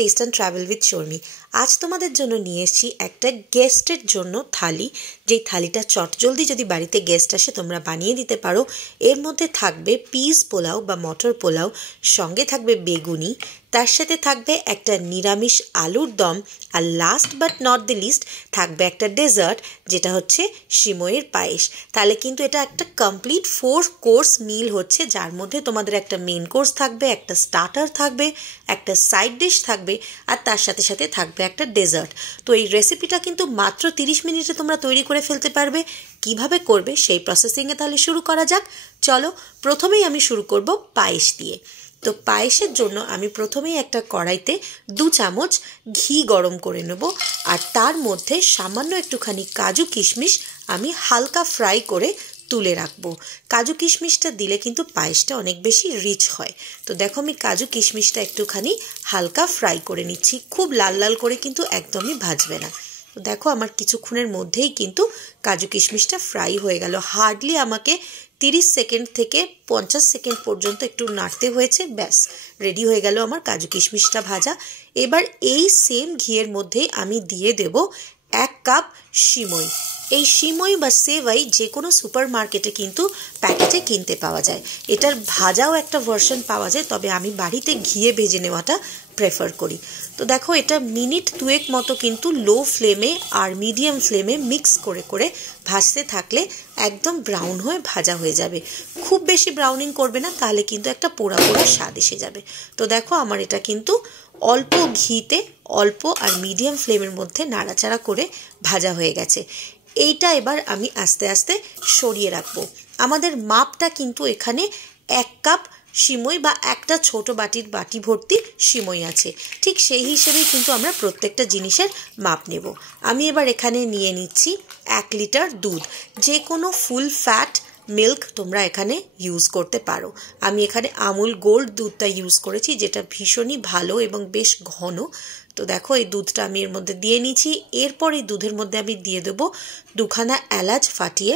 Test and travel with Sharmi. আজ তোমাদের জন্য নিয়ে এসেছি একটা গেস্টের জন্য থালি, যেই থালিটা চটজলদি যদি বাড়িতে গেস্ট আসে তোমরা বানিয়ে দিতে পারো। এর মধ্যে থাকবে পিস পোলাও বা মটর পোলাও, সঙ্গে থাকবে বেগুনি, তার সাথে থাকবে একটা নিরামিষ আলুর দম, আর last but not the least থাকবে একটা ডেজার্ট, যেটা হচ্ছে সিমইয়ের পায়েস। তাহলে কিন্তু এটা একটা কমপ্লিট 4 কোর্স মিল হচ্ছে, যার মধ্যে তোমাদের একটা মেন কোর্স থাকবে, একটা স্টার্টার থাকবে, একটা সাইড ডিশ থাকবে, আর তার সাথে সাথে থাকবে একটা ডেজার্ট। তো এই রেসিপিটা কিন্তু মাত্র 30 মিনিটে তোমরা তৈরি করে ফেলতে পারবে। কিভাবে করবে সেই প্রসেসিংয়ে তাহলে শুরু করা যাক। চলো, প্রথমেই আমি শুরু করব পায়েস দিয়ে। তো পায়েসের জন্য আমি প্রথমেই একটা কড়াইতে 2 চামচ ঘি গরম করে নেব, আর তার মধ্যে সামান্য একটুখানি কাজু কিশমিশ আমি হালকা ফ্রাই করে তুলে রাখবো। কাজু কিশমিশটা দিলে কিন্তু পায়েসটা অনেক বেশি রিচ হয়। তো দেখো আমি কাজু কিশমিশটা একটুখানি হালকা ফ্রাই করে নিচ্ছি, খুব লাল লাল করে কিন্তু একদমই ভাজবে না। তো দেখো আমার কিছুক্ষণের মধ্যেই কিন্তু কাজু কিশমিশটা ফ্রাই হয়ে গেল। হার্ডলি আমাকে 30 সেকেন্ড থেকে 50 সেকেন্ড পর্যন্ত একটু নাড়তে হয়েছে, ব্যাস রেডি হয়ে গেল আমার কাজু কিশমিশটা ভাজা। এবার এই সেম ঘিয়ের মধ্যেই আমি দিয়ে দেব 1 কাপ সিমই। এই সিমই বা সেভাই যে কোনো সুপার মার্কেটে কিন্তু প্যাকেটে কিনতে পাওয়া যায়। এটার ভাজাও একটা ভার্সন পাওয়া যায়, তবে আমি বাড়িতে ঘিয়ে ভেজে নেওয়াটা প্রেফার করি। তো দেখো এটা মিনিট 2 মতো কিন্তু লো ফ্লেমে আর মিডিয়াম ফ্লেমে মিক্স করে করে ভাজতে থাকলে একদম ব্রাউন হয়ে ভাজা হয়ে যাবে। খুব বেশি ব্রাউনিং করবে না, তাহলে কিন্তু একটা পোড়া পোড়া স্বাদ এসে যাবে। তো দেখো আমার এটা কিন্তু অল্প ঘিতে অল্প আর মিডিয়াম ফ্লেমের মধ্যে নাড়াচাড়া করে ভাজা হয়ে গেছে। এইটা এবার আমি আস্তে আস্তে সরিয়ে রাখবো। আমাদের মাপটা কিন্তু এখানে 1 কাপ সিমই বা একটা ছোট বাটির বাটি ভর্তি সিমই আছে, ঠিক সেই হিসেবেই কিন্তু আমরা প্রত্যেকটা জিনিসের মাপ নেব। আমি এবার এখানে নিয়ে নিচ্ছি 1 লিটার দুধ। যে কোনো ফুল ফ্যাট মিল্ক তোমরা এখানে ইউজ করতে পারো। আমি এখানে আমুল গোল্ড দুধটা ইউজ করেছি, যেটা ভীষণই ভালো এবং বেশ ঘন। তো দেখো এই দুধটা আমি এর মধ্যে দিয়ে নিচ্ছি। এরপর এই দুধের মধ্যে আমি দিয়ে দেবো 2খানা এলাচ ফাটিয়ে,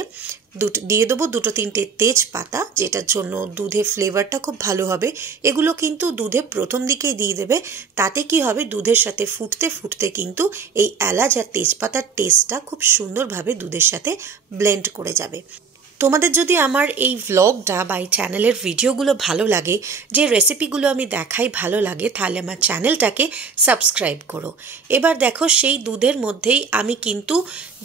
দিয়ে দেবো 2-3টে তেজপাতা, যেটার জন্য দুধের ফ্লেভারটা খুব ভালো হবে। এগুলো কিন্তু দুধে প্রথম দিকেই দিয়ে দেবে, তাতে কি হবে দুধের সাথে ফুটতে ফুটতে কিন্তু এই এলাচ আর তেজপাতার টেস্টটা খুব সুন্দরভাবে দুধের সাথে ব্লেন্ড করে যাবে। তোমাদের যদি আমার এই ভ্লগটা বা এই চ্যানেলের ভিডিওগুলো ভালো লাগে, যে রেসিপিগুলো আমি দেখাই ভালো লাগে, তাহলে আমার চ্যানেলটাকে সাবস্ক্রাইব করো। এবার দেখো সেই দুধের মধ্যেই আমি কিন্তু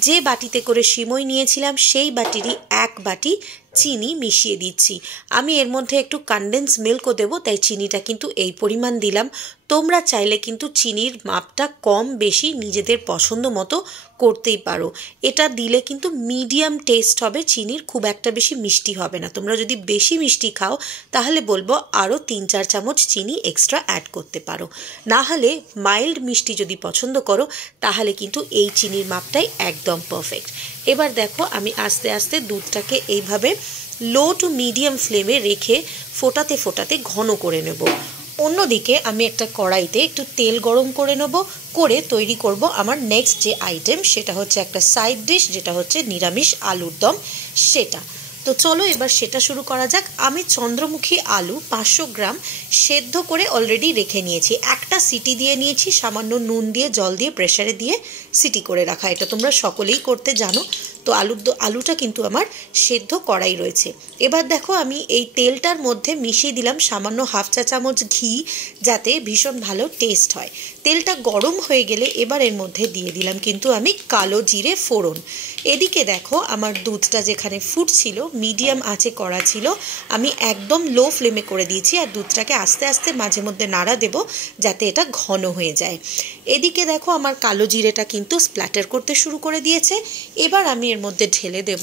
যে বাটিতে করে সিমই নিয়েছিলাম সেই বাটিরই 1 বাটি চিনি মিশিয়ে দিচ্ছি। আমি এর মধ্যে একটু কনডেন্স মিল্কও দেবো, তাই চিনিটা কিন্তু এই পরিমাণ দিলাম। তোমরা চাইলে কিন্তু চিনির মাপটা কম বেশি নিজেদের পছন্দ মতো করতেই পারো। এটা দিলে কিন্তু মিডিয়াম টেস্ট হবে, চিনির খুব একটা বেশি মিষ্টি হবে না। তোমরা যদি বেশি মিষ্টি খাও তাহলে বলবো আরও 3-4 চামচ চিনি এক্সট্রা অ্যাড করতে পারো। না হলে মাইল্ড মিষ্টি যদি পছন্দ করো তাহলে কিন্তু এই চিনির মাপটাই একদম পারফেক্ট। এবার দেখো আমি আস্তে আস্তে দুধটাকে এইভাবে লো টু মিডিয়াম ফ্লেমে রেখে ফোটাতে ফোটাতে ঘন করে নেব। অন্যদিকে আমি একটা কড়াইতে একটু তেল গরম করে নেব, করে তৈরি করব আমার নেক্সট যে আইটেম, সেটা হচ্ছে একটা সাইড ডিশ, যেটা হচ্ছে নিরামিষ আলুর দম সেটা। তো চলো এবার সেটা শুরু করা যাক। আমি চন্দ্রমুখী আলু 500 গ্রাম সেদ্ধ করে অলরেডি রেখে নিয়েছি। একটা সিটি দিয়ে নিয়েছি, সামান্য নুন দিয়ে জল দিয়ে প্রেসারে দিয়ে সিটি করে রাখা, এটা তোমরা সকলেই করতে জানো। তো আলুটা কিন্তু আমার সেদ্ধ করাই রয়েছে। এবার দেখো আমি এই তেলটার মধ্যে মিশিয়ে দিলাম সামান্য 1/2 চা চামচ ঘি, যাতে ভীষণ ভালো টেস্ট হয়। তেলটা গরম হয়ে গেলে এবার এর মধ্যে দিয়ে দিলাম কিন্তু আমি কালো জিরে ফোড়ন। এদিকে দেখো আমার দুধটা যেখানে ফুটছিল, মিডিয়াম আঁচে করা ছিল, আমি একদম লো ফ্লেমে করে দিয়েছি, আর দুধটাকে আস্তে আস্তে মাঝে মধ্যে নাড়া দেব যাতে এটা ঘন হয়ে যায়। এদিকে দেখো আমার কালো জিরেটা কিন্তু স্প্ল্যাটার করতে শুরু করে দিয়েছে। এবার আমি এর মধ্যে ঢেলে দেব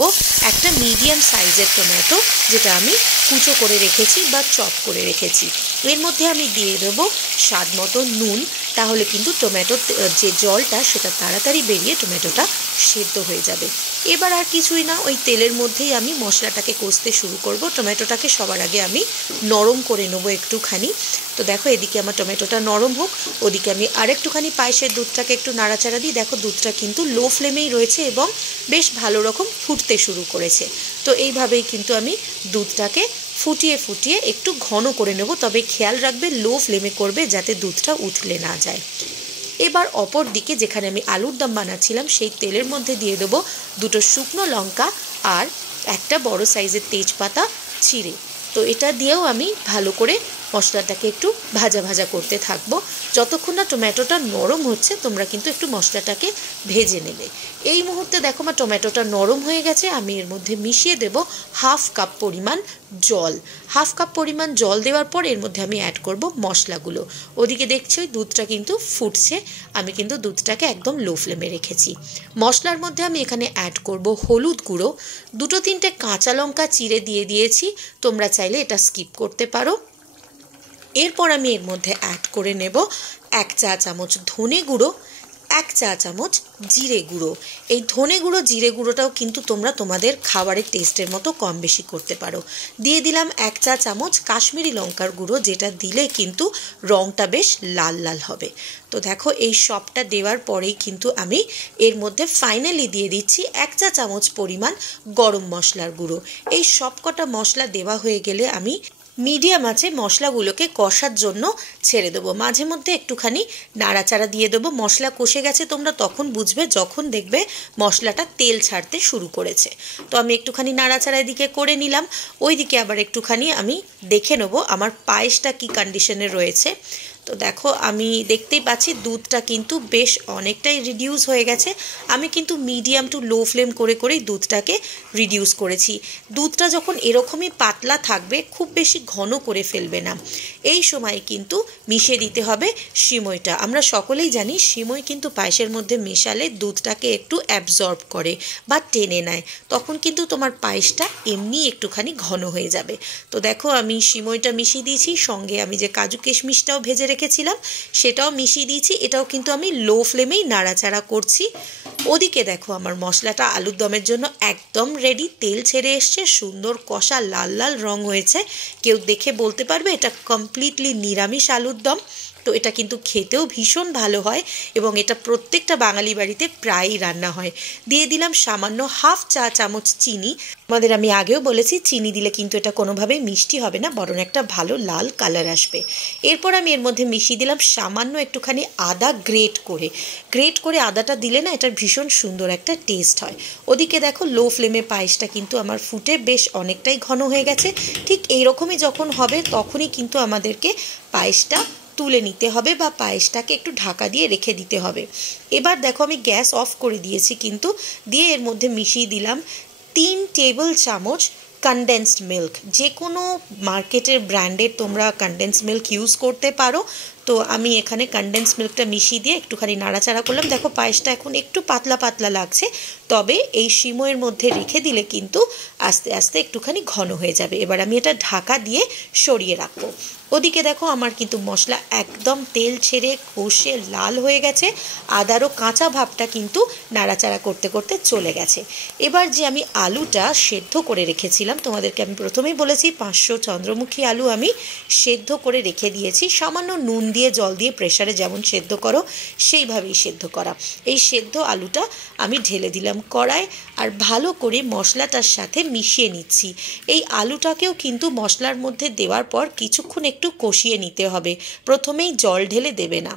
একটা মিডিয়াম সাইজের টমেটো, যেটা আমি কুচো করে রেখেছি বা চপ করে রেখেছি। এর মধ্যে আমি দিয়ে দেবো স্বাদ মতো নুন, তাহলে কিন্তু টমেটোর যে জলটা সেটা তাড়াতাড়ি বেরিয়ে টমেটোটা সেদ্ধ হয়ে যাবে। এবার আর কিছুই না, ওই তেলের মধ্যেই আমি মশলাটাকে কষতে শুরু করব। টমেটোটাকে সবার আগে আমি নরম করে নেবো একটুখানি। তো দেখো এদিকে আমার টমেটোটা নরম হোক, ওদিকে আমি আরেকটুখানি পায়েসের দুধটাকে একটু নাড়াচাড়া দিই। দেখো দুধটা কিন্তু লো ফ্লেমেই রয়েছে এবং বেশ ভালো রকম ফুটতে শুরু করেছে। তো এইভাবেই কিন্তু আমি দুধটাকে ফুটিয়ে ফুটিয়ে একটু ঘন করে নেব, তবে খেয়াল রাখবে লো ফ্লেমে করবে যাতে দুধটা উতলে না যায়। এবার অপর দিকে যেখানে আমি আলুর দম বানাচ্ছিলাম সেই তেলের মধ্যে দিয়ে দেবো 2টো শুকনো লঙ্কা আর একটা বড় সাইজের তেজপাতা চিড়ে। তো এটা দিয়েও আমি ভালো করে মশলাটাকে একটু ভাজা ভাজা করতে থাকবো। যতক্ষণ না টমেটোটা নরম হচ্ছে তোমরা কিন্তু একটু মশলাটাকে ভেজে নেবে। এই মুহূর্তে দেখো আমার টমেটোটা নরম হয়ে গেছে, আমি এর মধ্যে মিশিয়ে দেব হাফ কাপ পরিমাণ জল। হাফ কাপ পরিমাণ জল দেওয়ার পর এর মধ্যে আমি অ্যাড করব মশলাগুলো। ওদিকে দেখছি দুধটা কিন্তু ফুটছে, আমি কিন্তু দুধটাকে একদম লো ফ্লেমে রেখেছি। মশলার মধ্যে আমি এখানে অ্যাড করব হলুদ গুঁড়ো, 2-3টে কাঁচা লঙ্কা চিড়ে দিয়ে দিয়েছি, তোমরা চাইলে এটা স্কিপ করতে পারো। এরপর আমি এর মধ্যে অ্যাড করে নেব 1 চা চামচ ধনে গুঁড়ো, 1 চা চামচ জিরে গুঁড়ো। এই ধনে গুঁড়ো জিরে গুঁড়োটাও কিন্তু তোমরা তোমাদের খাবারের টেস্টের মতো কম বেশি করতে পারো। দিয়ে দিলাম 1 চা চামচ কাশ্মীরি লঙ্কার গুঁড়ো, যেটা দিলে কিন্তু রঙটা বেশ লাল লাল হবে। তো দেখো এই সবটা দেওয়ার পরেই কিন্তু আমি এর মধ্যে ফাইনালি দিয়ে দিচ্ছি 1 চা চামচ পরিমাণ গরম মশলার গুঁড়ো। এই সবকটা মশলা দেওয়া হয়ে গেলে আমি মিডিয়াম আঁচে মশলাগুলোকে কষার জন্য ছেড়ে দেবো। মাঝে মধ্যে একটুখানি নাড়াচাড়া দিয়ে দেবো। মশলা কষে গেছে তোমরা তখন বুঝবে যখন দেখবে মশলাটা তেল ছাড়তে শুরু করেছে। তো আমি একটুখানি নাড়াচাড়া এদিকে করে নিলাম, ওইদিকে আবার একটুখানি আমি দেখে নেবো আমার পায়েসটা কি কন্ডিশনে রয়েছে। তো দেখো আমি দেখতেই পাচ্ছি দুধটা কিন্তু বেশ অনেকটাই রিডিউস হয়ে গেছে। আমি কিন্তু মিডিয়াম টু লো ফ্লেম করে করেই দুধটাকে রিডিউস করেছি। দুধটা যখন এরকমই পাতলা থাকবে, খুব বেশি ঘন করে ফেলবে না। এই সময় কিন্তু মিশিয়ে দিতে হবে সিমইটা। আমরা সকলেই জানি সিমই কিন্তু পায়েসের মধ্যে মেশালে দুধটাকে একটু অ্যাবজর্ব করে বা টেনে নেয়, তখন কিন্তু তোমার পায়েসটা এমনি একটুখানি ঘন হয়ে যাবে। তো দেখো আমি সিমইটা মিশিয়ে দিয়েছি, সঙ্গে আমি যে কাজু কিশমিশটাও ভেজে রেখেছিলাম সেটাও মিশিয়ে দিয়েছি। এটাও কিন্তু আমি লো ফ্লেমেই নাড়াচাড়া করছি। ওদিকে দেখো আমার মশলাটা আলুর দমের জন্য একদম রেডি, তেল ছেড়ে এসছে, সুন্দর কষা লাল লাল রং হয়েছে। কেউ দেখে বলতে পারবে এটা কমপ্লিটলি নিরামিষ আলুর দম। তো এটা কিন্তু খেতেও ভীষণ ভালো হয় এবং এটা প্রত্যেকটা বাঙালি বাড়িতে প্রায়ই রান্না হয়। দিয়ে দিলাম সামান্য হাফ চা চামচ চিনি। আমাদের আমি আগেও বলেছি চিনি দিলে কিন্তু এটা কোনোভাবেই মিষ্টি হবে না, বরং একটা ভালো লাল কালার আসবে। এরপর আমি এর মধ্যে মিশিয়ে দিলাম সামান্য একটুখানি আদা গ্রেট করে আদাটা দিলে না এটার ভীষণ সুন্দর একটা টেস্ট হয়। ওদিকে দেখো লো ফ্লেমে পায়েসটা কিন্তু আমার ফুটে বেশ অনেকটাই ঘন হয়ে গেছে। ঠিক এইরকমই যখন হবে তখনই কিন্তু আমাদেরকে পায়েসটা তুলে নিতে হবে বা পায়েসটাকে একটু ঢাকা দিয়ে রেখে দিতে হবে। এবার দেখো আমি গ্যাস অফ করে দিয়েছি কিন্তু, দিয়ে এর মধ্যে মিশিয়ে দিলাম 3 টেবিল চামচ কনডেন্সড মিল্ক। যে কোনো মার্কেটের ব্র্যান্ডের তোমরা কনডেন্সড মিল্ক ইউজ করতে পারো। তো আমি এখানে কনডেন্স মিল্কটা মিশিয়ে দিয়ে একটুখানি নাড়াচাড়া করলাম। দেখো পায়েসটা এখন একটু পাতলা পাতলা লাগছে, তবে এই সিমইয়ের মধ্যে রেখে দিলে কিন্তু আস্তে আস্তে একটুখানি ঘন হয়ে যাবে। এবার আমি এটা ঢাকা দিয়ে সরিয়ে রাখবো। ওদিকে দেখো আমার কিন্তু মশলা একদম তেল ছেড়ে কষে লাল হয়ে গেছে, আদারও কাঁচা ভাবটা কিন্তু নাড়াচাড়া করতে করতে চলে গেছে। এবার যে আমি আলুটা সেদ্ধ করে রেখেছিলাম, তোমাদেরকে আমি প্রথমেই বলেছি 500 চন্দ্রমুখী আলু আমি সেদ্ধ করে রেখে দিয়েছি, সামান্য নুন দিয়ে জল দিয়ে প্রেসারে যেমন সেদ্ধ করো সেইভাবেই সেদ্ধ করা। এই সেদ্ধ আলুটা আমি ঢেলে দিলাম কড়ায় আর ভালো করে মশলাটার সাথে মিশিয়ে নিচ্ছি। এই আলুটাকেও কিন্তু মশলার মধ্যে দেওয়ার পর কিছুক্ষণ একটু কষিয়ে নিতে হবে, প্রথমেই জল ঢেলে দেবে না।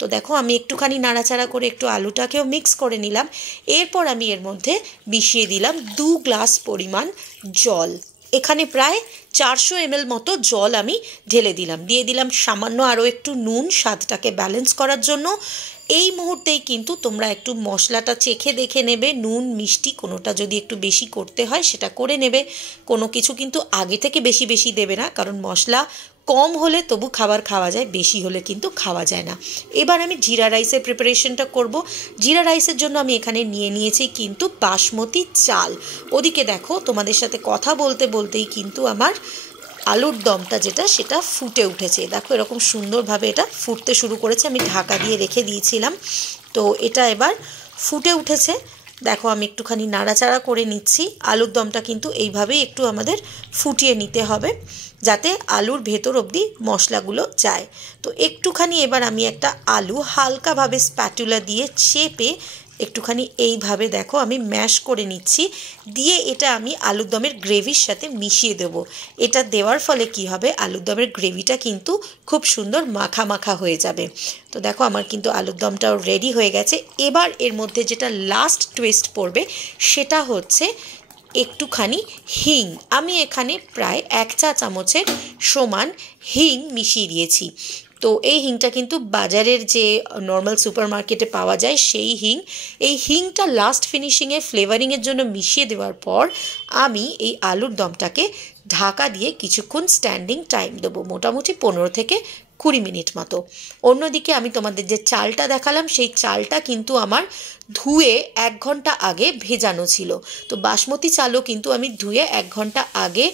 তো দেখো আমি একটুখানি নাড়াচাড়া করে একটু আলুটাকেও মিক্স করে নিলাম। এরপর আমি এর মধ্যে মিশিয়ে দিলাম 2 গ্লাস পরিমাণ জল। এখানে প্রায় 400 ml মতো জল আমি ঢেলে দিলাম। দিয়ে দিলাম সামান্য আরও একটু নুন স্বাদটাকে ব্যালেন্স করার জন্য। এই মুহূর্তেই কিন্তু তোমরা একটু মশলাটা চেখে দেখে নেবে, নুন মিষ্টি কোনোটা যদি একটু বেশি করতে হয় সেটা করে নেবে। কোনো কিছু কিন্তু আগে থেকে বেশি বেশি দেবে না, কারণ মশলা কম হলে তবু খাবার খাওয়া যায়, বেশি হলে কিন্তু খাওয়া যায় না। এবার আমি জিরা রাইসের প্রিপারেশনটা করব। জিরা রাইসের জন্য আমি এখানে নিয়েছি কিন্তু বাসমতি চাল। ওদিকে দেখো তোমাদের সাথে কথা বলতে বলতেই কিন্তু আমার আলুর দমটা সেটা ফুটে উঠেছে। দেখো এরকম সুন্দরভাবে এটা ফুটতে শুরু করেছে। আমি ঢাকা দিয়ে রেখে দিয়েছিলাম, তো এটা এবার ফুটে উঠেছে। দেখো আমি একটুখানি নাড়াচাড়া করে নিচ্ছি। আলুর দমটা কিন্তু এইভাবেই একটু আমাদের ফুটিয়ে নিতে হবে যাতে আলুর ভেতর অবধি মশলাগুলো যায়। তো একটুখানি এবার আমি একটা আলু হালকাভাবে স্প্যাটুলা দিয়ে চেপে একটুখানি এইভাবে দেখো আমি ম্যাশ করে নিচ্ছি, দিয়ে এটা আমি আলুর দমের গ্রেভির সাথে মিশিয়ে দেবো। এটা দেওয়ার ফলে কি হবে, আলুর দমের গ্রেভিটা কিন্তু খুব সুন্দর মাখা মাখা হয়ে যাবে। তো দেখো আমার কিন্তু আলুর দমটাও রেডি হয়ে গেছে। এবার এর মধ্যে যেটা লাস্ট টুইস্ট পড়বে সেটা হচ্ছে একটুখানি হিং। আমি এখানে প্রায় 1 চা চামচের সমান হিং মিশিয়ে দিয়েছি। তো এই হিংটা কিন্তু বাজারের যে নর্মাল সুপার মার্কেটে পাওয়া যায় সেই হিং। এই হিংটা লাস্ট ফিনিশিংয়ে ফ্লেভারিংয়ের জন্য মিশিয়ে দেওয়ার পর আমি এই আলুর দমটাকে ঢাকা দিয়ে কিছুক্ষণ স্ট্যান্ডিং টাইম দেবো, মোটামুটি 15 থেকে 20 মিনিট মতো। অন্যদিকে আমি তোমাদের যে চালটা দেখালাম সেই চালটা কিন্তু আমার ধুয়ে 1 ঘন্টা আগে ভেজানো ছিল। তো বাসমতি চালও কিন্তু আমি ধুয়ে 1 ঘন্টা আগে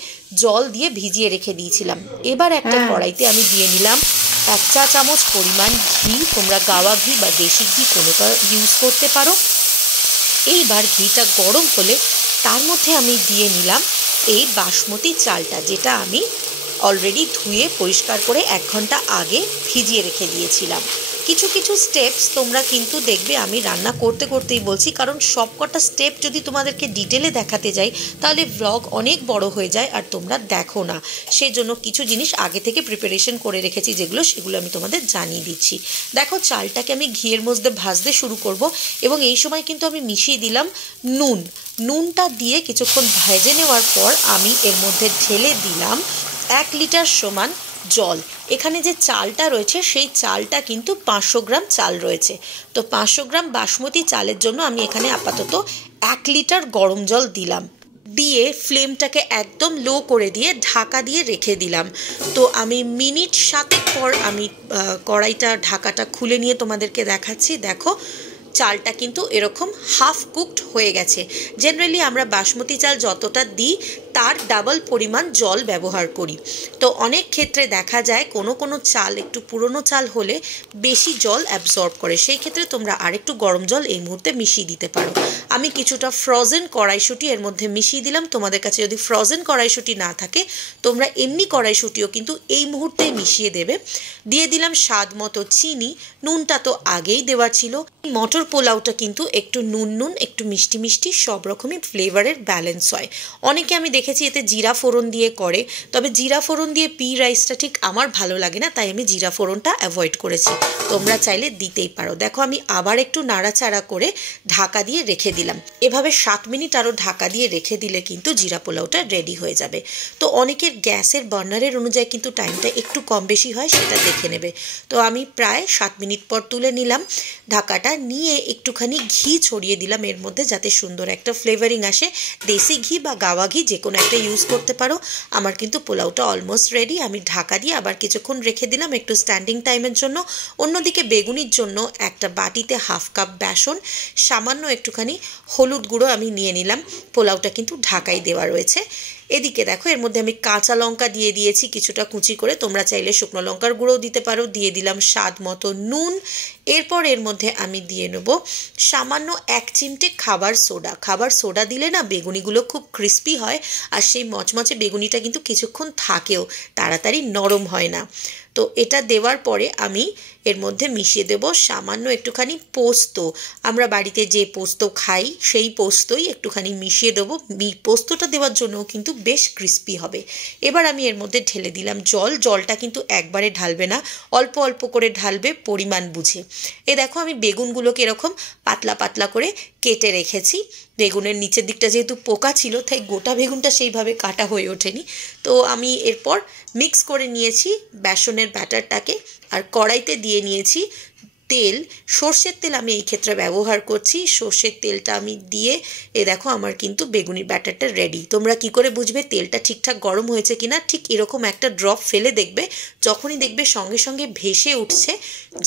জল দিয়ে ভিজিয়ে রেখে দিয়েছিলাম। এবার একটা কড়াইতে আমি দিয়ে নিলাম 1 চা চামচ পরিমাণ ঘি। তোমরা গাওয়া ঘি বা দেশি ঘি কোনোটা ইউজ করতে পারো। এইবার ঘিটা গরম হলে তার মধ্যে আমি দিয়ে নিলাম এই বাসমতি চালটা, যেটা আমি অলরেডি ধুয়ে পরিষ্কার করে 1 ঘন্টা আগে ভিজিয়ে রেখে দিয়েছিলাম। কিছু কিছু স্টেপস তোমরা কিন্তু দেখবে আমি রান্না করতে করতেই বলছি, কারণ সবকটা স্টেপ যদি তোমাদেরকে ডিটেলে দেখাতে যাই তাহলে ব্লগ অনেক বড় হয়ে যায় আর তোমরা দেখো না। সেই জন্য কিছু জিনিস আগে থেকে প্রিপারেশন করে রেখেছি সেগুলো আমি তোমাদের জানিয়ে দিচ্ছি। দেখো চালটাকে আমি ঘিয়ের মধ্যে ভাজতে শুরু করব এবং এই সময় কিন্তু আমি মিশিয়ে দিলাম নুনটা দিয়ে কিছুক্ষণ ভেজে নেওয়ার পর আমি এর মধ্যে ঢেলে দিলাম 1 লিটার সমান জল। এখানে যে চালটা রয়েছে সেই চালটা কিন্তু 500 গ্রাম চাল রয়েছে। তো 500 গ্রাম বাসমতি চালের জন্য আমি এখানে আপাতত 1 লিটার গরম জল দিলাম, দিয়ে ফ্লেমটাকে একদম লো করে দিয়ে ঢাকা দিয়ে রেখে দিলাম। তো আমি মিনিট 7 পর আমি কড়াইটা ঢাকাটা খুলে নিয়ে তোমাদেরকে দেখাচ্ছি। দেখো চালটা কিন্তু এরকম হাফ কুকড হয়ে গেছে। জেনারেলি আমরা বাসমতি চাল যতটা দিই তার ডাবল পরিমাণ জল ব্যবহার করি। তো অনেক ক্ষেত্রে দেখা যায় কোনো চাল একটু পুরনো চাল হলে বেশি জল অ্যাবজর্ব করে, সেই ক্ষেত্রে তোমরা আরেকটু গরম জল এই মুহূর্তে মিশিয়ে দিতে পারো। আমি কিছুটা ফ্রোজেন কড়াইশুঁটি এর মধ্যে মিশিয়ে দিলাম। তোমাদের কাছে যদি ফ্রোজেন কড়াইশুঁটি না থাকে তোমরা এমনি কড়াইশুঁটিও কিন্তু এই মুহূর্তেই মিশিয়ে দেবে। দিয়ে দিলাম স্বাদ মতো চিনি, নুনটা তো আগেই দেওয়া ছিল। মটর পোলাওটা কিন্তু একটু নুন একটু মিষ্টি মিষ্টি সব রকমই ফ্লেভারের ব্যালেন্স হয়। অনেকে আমি দেখেছি এতে জিরা ফোড়ন দিয়ে করে, তবে জিরা ফোড়ন দিয়ে পি রাইসটা ঠিক আমার ভালো লাগে না, তাই আমি জিরা ফোড়নটা অ্যাভয়েড করেছি। তোমরা চাইলে দিতেই পারো। দেখো আমি আবার একটু নাড়াচাড়া করে ঢাকা দিয়ে রেখে দিলাম। এভাবে 7 মিনিট আরও ঢাকা দিয়ে রেখে দিলে কিন্তু জিরা পোলাওটা রেডি হয়ে যাবে। তো অনেকের গ্যাসের বার্নারের অনুযায়ী কিন্তু টাইমটা একটু কম বেশি হয়, সেটা দেখে নেবে। তো আমি প্রায় 7 মিনিট পর তুলে নিলাম ঢাকাটা, নিয়ে একটুখানি ঘি ছড়িয়ে দিলাম এর মধ্যে, যাতে সুন্দর একটা ফ্লেভারিং আসে। দেশি ঘি বা গাওয়া ঘি যে কোনো একটা ইউজ করতে পারো। আমার কিন্তু পোলাওটা অলমোস্ট রেডি। আমি ঢাকা দিয়ে আবার কিছুক্ষণ রেখে দিলাম একটু স্ট্যান্ডিং টাইমের জন্য। অন্যদিকে বেগুনির জন্য একটা বাটিতে 1/2 কাপ বেসন, সামান্য একটুখানি হলুদ গুঁড়ো আমি নিয়ে নিলাম। পোলাওটা কিন্তু ঢাকাই দেওয়া রয়েছে। এদিকে দেখো এর মধ্যে আমি কাঁচা লঙ্কা দিয়ে দিয়েছি কিছুটা কুচি করে, তোমরা চাইলে শুকনো লঙ্কার গুঁড়োও দিতে পারো। দিয়ে দিলাম স্বাদ মতো নুন। এরপর এর মধ্যে আমি দিয়ে নেব সামান্য 1 চিমটে খাবার সোডা দিলে না বেগুনিগুলো খুব ক্রিস্পি হয়, আর সেই মচমচে বেগুনিটা কিন্তু কিছুক্ষণ থাকেও, তাড়াতাড়ি নরম হয় না। তো এটা দেওয়ার পরে আমি এর মধ্যে মিশিয়ে দেব সামান্য একটুখানি পোস্ত। আমরা বাড়িতে যে পোস্ত খাই সেই পোস্তই একটুখানি মিশিয়ে দেবো। পোস্তটা দেওয়ার জন্য কিন্তু বেশ ক্রিস্পি হবে। এবার আমি এর মধ্যে ঢেলে দিলাম জলটা কিন্তু একবারে ঢালবে না, অল্প অল্প করে ঢালবে পরিমাণ বুঝে। দেখো আমি বেগুনগুলোকে এরকম পাতলা পাতলা করে কেটে রেখেছি। বেগুনের নিচের দিকটা যেহেতু পোকা ছিল তাই গোটা বেগুনটা সেইভাবে কাটা হয়ে ওঠেনি। তো আমি এরপর মিক্স করে নিয়েছি বেসনের ব্যাটারটাকে, আর কড়াইতে দিয়ে নিয়েছি তেল। সর্ষের তেল আমি এই ক্ষেত্রে ব্যবহার করছি। সর্ষের তেলটা আমি দিয়ে দেখো আমার কিন্তু বেগুনির ব্যাটারটা রেডি। তোমরা কি করে বুঝবে তেলটা ঠিকঠাক গরম হয়েছে কিনা? ঠিক এরকম একটা ড্রপ ফেলে দেখবে, যখনই দেখবে সঙ্গে সঙ্গে ভেসে উঠছে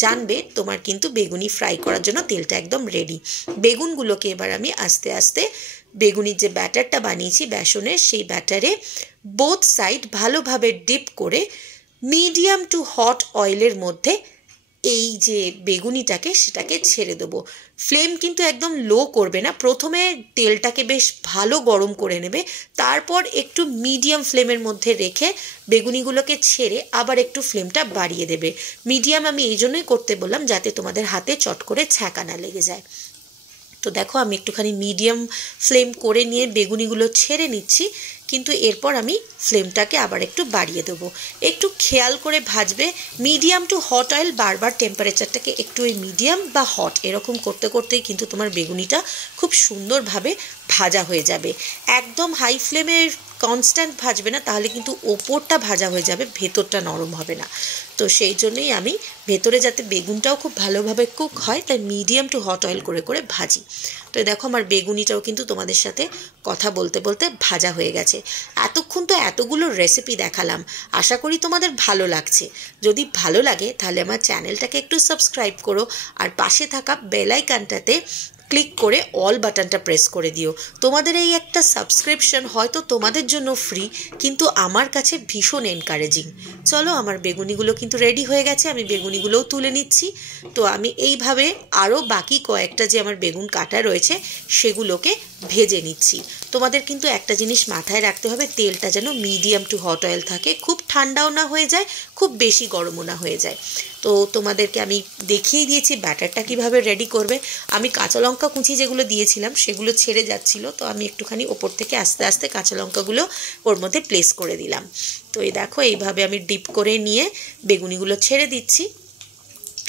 জানবে তোমার কিন্তু বেগুনি ফ্রাই করার জন্য তেলটা একদম রেডি। বেগুনগুলোকে এবার আমি আস্তে আস্তে বেগুনির যে ব্যাটারটা বানিয়েছি বেসনের, সেই ব্যাটারে বোথ সাইড ভালোভাবে ডিপ করে মিডিয়াম টু হট অয়েলের মধ্যে এই যে বেগুনিটাকে সেটাকে ছেড়ে দেবো। ফ্লেম কিন্তু একদম লো করবে না, প্রথমে তেলটাকে বেশ ভালো গরম করে নেবে, তারপর একটু মিডিয়াম ফ্লেমের মধ্যে রেখে বেগুনিগুলোকে ছেড়ে আবার একটু ফ্লেমটা বাড়িয়ে দেবে। মিডিয়াম আমি এই জন্যই করতে বললাম যাতে তোমাদের হাতে চট করে ছ্যাঁকা না লেগে যায়। তো দেখো আমি একটুখানি মিডিয়াম ফ্লেম করে নিয়ে বেগুনিগুলো ছেড়ে নিচ্ছি, কিন্তু এরপর আমি ফ্লেমটাকে আবার একটু বাড়িয়ে দেবো। একটু খেয়াল করে ভাজবে, মিডিয়াম টু হট অয়েল, বারবার টেম্পারেচারটাকে একটু ওই মিডিয়াম বা হট এরকম করতে করতেই কিন্তু তোমার বেগুনিটা খুব সুন্দরভাবে ভাজা হয়ে যাবে। একদম হাই ফ্লেমে কনস্ট্যান্ট ভাজবে না, তাহলে কিন্তু ওপরটা ভাজা হয়ে যাবে, ভেতরটা নরম হবে না। তো সেই জন্যই আমি ভেতরে যাতে বেগুনটাও খুব ভালোভাবে কুক হয় তাই মিডিয়াম টু হট অয়েল করে করে ভাজি। তো দেখো আমার বেগুনিটাও কিন্তু তোমাদের সাথে কথা বলতে বলতে ভাজা হয়ে গেছে। এতক্ষণ তো এতগুলো রেসিপি দেখালাম, আশা করি তোমাদের ভালো লাগছে। যদি ভালো লাগে তাহলে আমার চ্যানেলটাকে একটু সাবস্ক্রাইব করো, আর পাশে থাকা বেল আইকনটাতে ক্লিক করে অল বাটনটা প্রেস করে দিও। তোমাদের এই একটা সাবস্ক্রিপশন হয়তো তোমাদের জন্য ফ্রি, কিন্তু আমার কাছে ভীষণ এনকারেজিং। চলো আমার বেগুনিগুলো কিন্তু রেডি হয়ে গেছে, আমি বেগুনিগুলোও তুলে নিচ্ছি। তো আমি এইভাবে আরও বাকি কয়েকটা যে আমার বেগুন কাটা রয়েছে সেগুলোকে ভেজে নিচ্ছি। তোমাদের কিন্তু একটা জিনিস মাথায় রাখতে হবে, তেলটা যেন মিডিয়াম টু হট অয়েল থাকে, খুব ঠান্ডাও না হয়ে যায়, খুব বেশি গরমও না হয়ে যায়। তো তোমাদেরকে আমি দেখিয়ে দিয়েছি ব্যাটারটা কিভাবে রেডি করবে। আমি কাঁচা লঙ্কা কুচি যেগুলো দিয়েছিলাম সেগুলো ছেড়ে যাচ্ছিলো, তো আমি একটুখানি ওপর থেকে আস্তে আস্তে কাঁচা লঙ্কাগুলো ওর মধ্যে প্লেস করে দিলাম। তো এই দেখো এইভাবে আমি ডিপ করে নিয়ে বেগুনিগুলো ছেড়ে দিচ্ছি।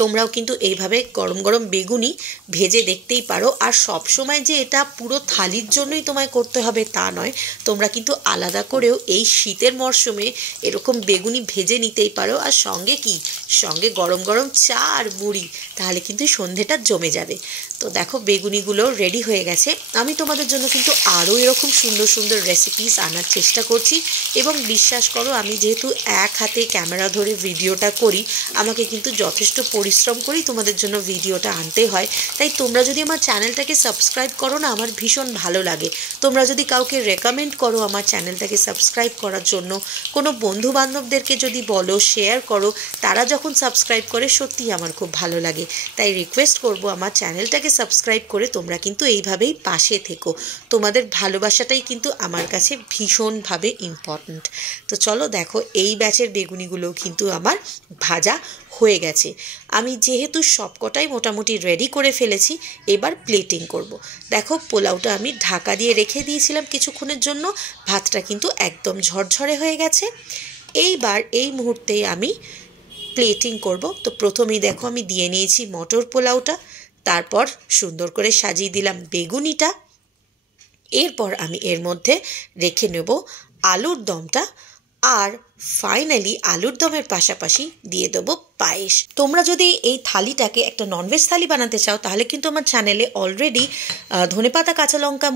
তোমরাও কিন্তু এইভাবে গরম গরম বেগুনি ভেজে দেখতেই পারো। আর সব সময় যে এটা পুরো থালির জন্যই তোমায় করতে হবে তা নয়, তোমরা কিন্তু আলাদা করেও এই শীতের মরশুমে এরকম বেগুনি ভেজে নিতেই পারো। আর সঙ্গে কি, সঙ্গে গরম গরম চা আর মুড়ি, তাহলে কিন্তু সন্ধেটা জমে যাবে। তো দেখো বেগুনিগুলো রেডি হয়ে গেছে। আমি তোমাদের জন্য কিন্তু আরও এরকম সুন্দর সুন্দর রেসিপিস আনার চেষ্টা করছি, এবং বিশ্বাস করো আমি যেহেতু এক হাতে ক্যামেরা ধরে ভিডিওটা করি, আমাকে কিন্তু যথেষ্ট পরিশ্রম করি তোমাদের জন্য ভিডিওটা আনতে হয়। তাই তোমরা যদি আমার চ্যানেলটাকে সাবস্ক্রাইব করো না, আমার ভীষণ ভালো লাগে। তোমরা যদি কাউকে রেকমেন্ড করো আমার চ্যানেলটাকে সাবস্ক্রাইব করার জন্য, কোনো বন্ধু বান্ধবদেরকে যদি বলো, শেয়ার করো, তারা যখন সাবস্ক্রাইব করে সত্যিই আমার খুব ভালো লাগে। তাই রিকোয়েস্ট করবো আমার চ্যানেলটাকে সাবস্ক্রাইব করে তোমরা কিন্তু এইভাবেই পাশে থেকো। তোমাদের ভালোবাসাটাই কিন্তু আমার কাছে ভীষণভাবে ইম্পর্ট্যান্ট। তো চলো দেখো এই ব্যাচের বেগুনিগুলোও কিন্তু আমার ভাজা হয়ে গেছে। আমি যেহেতু সবকটাই মোটামুটি রেডি করে ফেলেছি, এবার প্লেটিং করব। দেখো পোলাওটা আমি ঢাকা দিয়ে রেখে দিয়েছিলাম কিছুক্ষণের জন্য, ভাতটা কিন্তু একদম ঝরঝরে হয়ে গেছে। এইবার এই মুহূর্তেই আমি প্লেটিং করব। তো প্রথমেই দেখো আমি দিয়ে নিয়েছি মটর পোলাওটা, তারপর সুন্দর করে সাজিয়ে দিলাম বেগুনিটা। এরপর আমি এর মধ্যে রেখে নেব আলুর দমটা, আর ফাইনালি আলুর দমের পাশাপাশি দিয়ে দেবো পায়েস। তোমরা যদি এই থালিটাকে একটা ননভেজ থালি বানাতে চাও তাহলে কিন্তু আমার চ্যানেলে অলরেডি ধনেপাতা কাঁচা লঙ্কা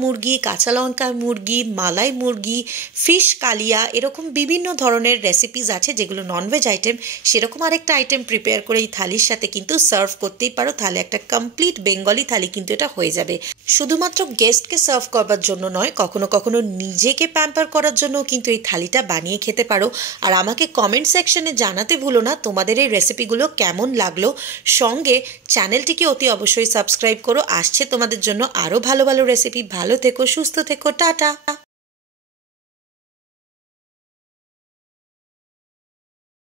মুরগি, মালাই মুরগি, ফিশ কালিয়া, এরকম বিভিন্ন ধরনের রেসিপিস আছে যেগুলো ননভেজ আইটেম। সেরকম আরেকটা আইটেম প্রিপেয়ার করে এই থালির সাথে কিন্তু সার্ভ করতেই পারো, তাহলে একটা কমপ্লিট বেঙ্গলি থালি কিন্তু এটা হয়ে যাবে। শুধুমাত্র গেস্টকে সার্ভ করবার জন্য নয়, কখনো কখনো নিজেকে প্যাম্পার করার জন্যও কিন্তু এই থালিটা বানিয়ে খেতে পারো। আর আমাকে কমেন্ট সেকশনে জানাতে ভুলো না তোমাদের এই রেসিপিগুলো কেমন লাগলো। সঙ্গে চ্যানেলটিকে অতি অবশ্যই সাবস্ক্রাইব করো, আসছে তোমাদের জন্য আরও ভালো ভালো রেসিপি। ভালো থেকো, সুস্থ থেকো, টাটা।